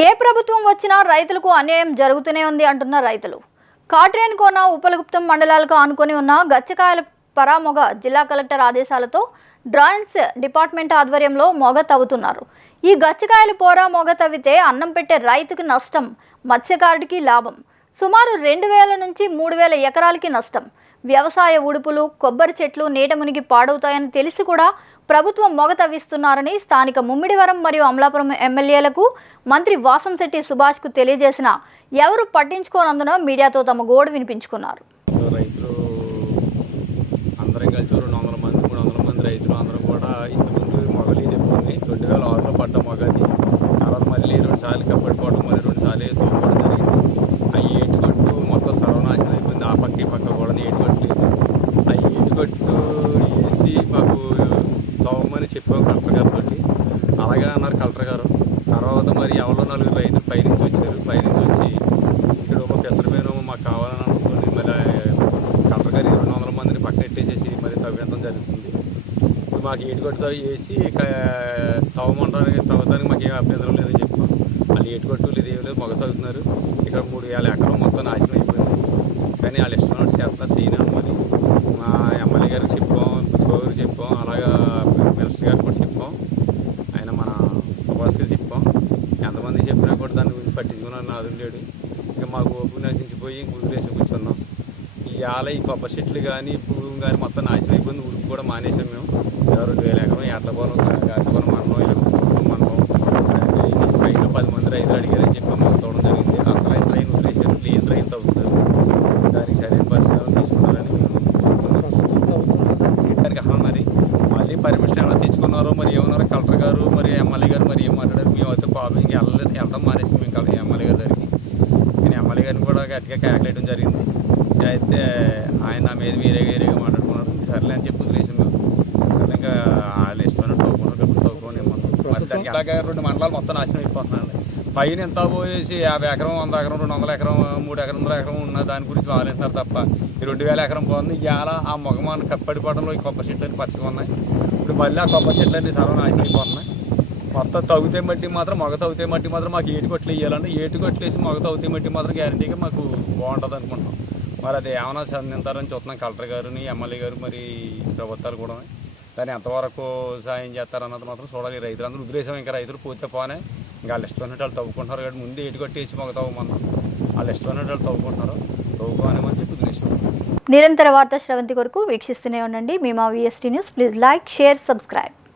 ఏ ప్రభుత్వం వచ్చినా రైతులకు అన్యాయం జరుగుతూనే ఉంది అంటున్న రైతులు. కాట్రేన్ కోన ఉపలగుప్తం మండలాలకు ఆనుకొని ఉన్న గచ్చకాయల పరామొగ జిల్లా కలెక్టర్ ఆదేశాలతో డ్రాయింగ్స్ డిపార్ట్మెంట్ ఆధ్వర్యంలో మొగ తవ్వుతున్నారు. ఈ గచ్చకాయలు పోరా మొగ తవ్వితే అన్నం పెట్టే రైతుకి నష్టం, మత్స్యకారుడికి లాభం. సుమారు 2000 నుంచి 3000 ఎకరాలకి నష్టం. వ్యవసాయ ఉడుపులు, కొబ్బరి చెట్లు నీట మునిగి పాడవుతాయని తెలిసి కూడా ప్రభుత్వం మొగ తవ్విస్తున్నారని స్థానిక ముమ్మిడివరం మరియు అమలాపురం ఎమ్మెల్యేలకు మంత్రి వాసంశెట్టి సుభాష్కు తెలియజేసిన ఎవరు పట్టించుకోనందున మీడియాతో తమ గోడు వినిపించుకున్నారు. రైతులు అందరం కలిసి 200 మంది 300 మంది రైతులు అందరూ కూడా ఇంతకుముందు మొగలి చెప్పుకుంది 2006లో పడ్డ మొగది. తర్వాత మళ్ళీ 2 సార్లు కప్పడిపోవడం, మళ్ళీ 2 సార్లు తోడుకోవడం జరిగింది. ఆ ఏటుగట్టు మొత్తం సర్వనాశనం అయిపోయింది. ఆ పక్క ఈ పక్క కూడా ఏటుగట్టు లేదు. ఆ ఏటుగట్టు వేసి మాకు తవ్వమని చెప్పాం కలెక్టర్ గారితో. అలాగే అన్నారు కలెక్టర్ గారు. తర్వాత మరి ఎవరో 4 రైతులు పైనుంచి వచ్చారు. పైనుంచి వచ్చి ఇక్కడ ఒక పెసరమేనో మాకు కావాలని అనుకుని మళ్ళీ కలెక్టర్ గారు 200 మందిని పక్కన ఎట్టేసేసి మరి తవ్వేంతం జరుగుతుంది. ఇప్పుడు మాకు ఏటుగట్టు వేసి తవ్వడానికి మాకు ఏం అభ్యంతరం లేదని చెప్పాం. వాళ్ళు ఏటుగట్టు లేదు ఏం లేదు, మొగ తవ్వుతున్నారు. ఇక్కడ 3000 ఎకరం మొత్తం నాశనం అయిపోయింది. కానీ వాళ్ళు ఇష్టం చేస్తున్నారు చేయను. మరి మా ఎమ్మెల్యే గారికి చెప్పాం, చౌదరికి చెప్పాం, అలాగా మినిస్టర్ గారికి కూడా చెప్పాం, ఆయన మన సుభాష్కి చెప్పాం. ఎంతమంది చెప్పినా కూడా దాని గురించి పట్టించుకున్నాను నాదులు లేడు. ఇక మాకు ఓపిక నశించిపోయి గుడిరేసి కూర్చున్నాం. ఈ కొబ్బరి చెట్లు కానీ భూమి కానీ మొత్తం నాశనం అయిపోయింది. ఉడుపు కూడా మానేసాం మేము. 2000 ఎకరం ఎట్లపోలం గాటిపోలం మండలం ఇలా మండలం పైన 10 మంది రైతులు అడిగారని చెప్పి మాకు తోవడం జరిగింది. అసలు అయితే రైన్ వదిలేసారు, క్లీన్ రైన్ తగ్గుతుంది. దానికి సరైన పరిష్కారం తీసుకున్నారని దానికి అసలు మళ్ళీ పర్మిషన్ ఎలా తెచ్చుకున్నారో మరి ఏమన్నారో కలెక్టర్ గారు మరి ఎమ్మెల్యే గారు మరి ఏం మాట్లాడారు. మేము అయితే పాపం ఇంకా వెళ్ళడం మానేసి మేము ఎమ్మెల్యే గారి దగ్గరికి. నేను ఎమ్మెల్యే గారిని కూడా గట్టిగా కేకలేయడం జరిగింది. అయితే ఆయన నా మీద వేరేగా మాట్లాడుకున్నారు. సర్లే అని చెప్పి వదిలేసాం మేము. సరే ఇంకా వాళ్ళు ఇష్టమైన తవ్వుకోని మరి దానికి అలాగే 2 మండలాలు మొత్తం నాశనం అయిపోతున్నాయండి. పైన ఎంత పోయేసి 50 ఎకరం 100 ఎకరం 200 ఎకరం 300 ఎకరం ఉన్న దాని గురించి ఆలోచిస్తారు తప్ప ఈ 2000 ఎకరం పోతుంది. ఇవాళ ఆ మొగమాను కప్పడిపోవడంలో ఈ కొబ్బరి చెట్లన్నీ పచ్చగా ఉన్నాయి. ఇప్పుడు మళ్ళీ ఆ కొబ్బరి చెట్లన్నీ సర్వనాశనం అయిపోతున్నాయి. మొత్తం తవ్వితే మట్టి మాత్రం మొగ తవ్వితే మట్టి మాత్రం మాకు ఏటుకొట్లు వేయాలంటే ఏటుకొట్లు వేసి మొగ తవ్వితే మట్టి మాత్రం గ్యారంటీగా మాకు బాగుంటుంది అనుకుంటున్నాం. మరి అది ఏమైనా సంధింతారని చూస్తున్నాం కలెక్టర్ గారుని ఎమ్మెల్యే గారు మరి ప్రభుత్వాలు కూడా. దాన్ని ఎంతవరకు సాయం చేస్తారన్నది మాత్రం చూడాలి. రైతులందరూ ఉద్దేశం ఇంకా రైతులు పూర్తి పోనే ఇంకా వాళ్ళు ఇష్టమైనట్టు వాళ్ళు తవ్వుకుంటున్నారు. కాబట్టి ముందు ఏటుకొట్టేసి మొగ తవ్వమన్నాం. వాళ్ళు ఇష్టమైనట్టు వాళ్ళు తవ్వుకుంటున్నారు. తవ్వుకోనేమని చెప్పి ఉద్దేశం. నిరంతర వార్తా శ్రవంతి కొరకు వీక్షిస్తూనే ఉండండి. మేము VST news. Please like, share, subscribe.